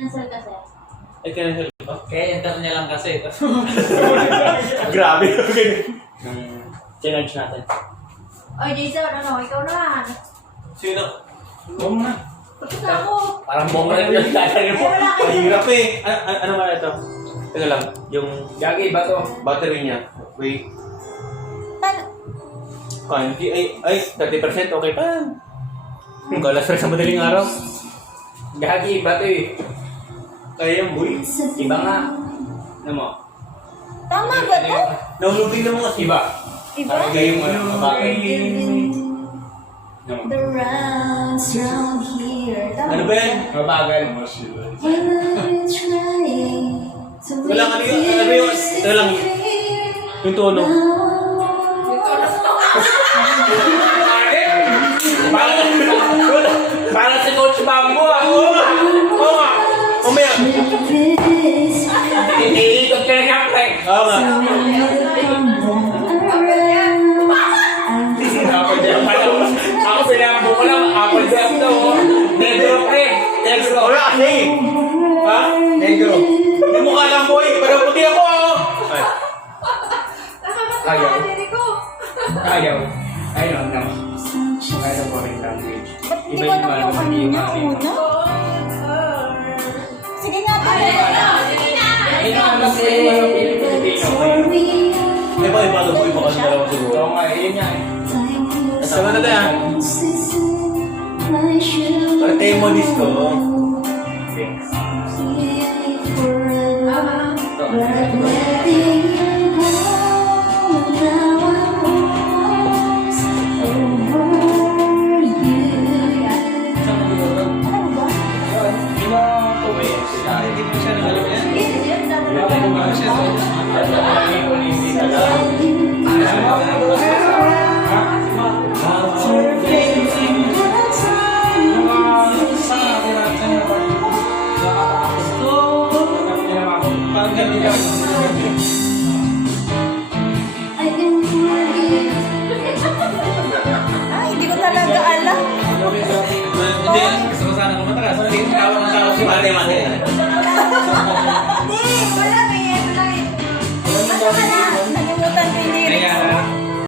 Cancel kasi. Ay, cancel ba? Kaya enter niya lang kasi. Grabe. Chinarge natin. Oy, Jason, ano? Ikaw naman. Sino? Oo na. Tapos ako. Parang bomba na yung tatay mo. Mahirap eh. Ano nga ito? Ito lang. Yung Gagi, ba to? battery niya. Wait. Paano? Ay, 30% okay pa. Yung kalas sa madaling araw. Gagi, ba to eh? Kaya yan, boy. Iba nga. Ano mo? Tama ba to? Nahulubing na mga Iba. Iba? Kaya yung babae. The rounds round here. Tama Ano ba yan? Mabagal. Wala nga yun. Ano ba yung... Ito lang. Yung tono. Para si Coach Bambo ah. Oo nga. Oo nga. Umaya. Iniikot ka na siyempre. Oo nga. Apple jam pa daw. Ako pinambo ko lang. Apple jam daw. Negro pre. Negro. Wala kasi. Ha? Negro. Hindi mo kalang boy. Pero puti ako. Ay. Ayaw. ko. Ayaw. Ayaw na. Ayaw ko rin language. Ba't hindi ko alam yung ano niya una? Sige nga, tayo na. Hindi naman kasi Pilipino. Iba na boy. Baka sa dalawa siguro. Oo nga, yun nga eh. Sama na tayo. Parte mo disco. Ay, hindi ko talaga alam. Hindi. Gusto ko sana kumatakas. Hindi ko tawag ng tao si Mate.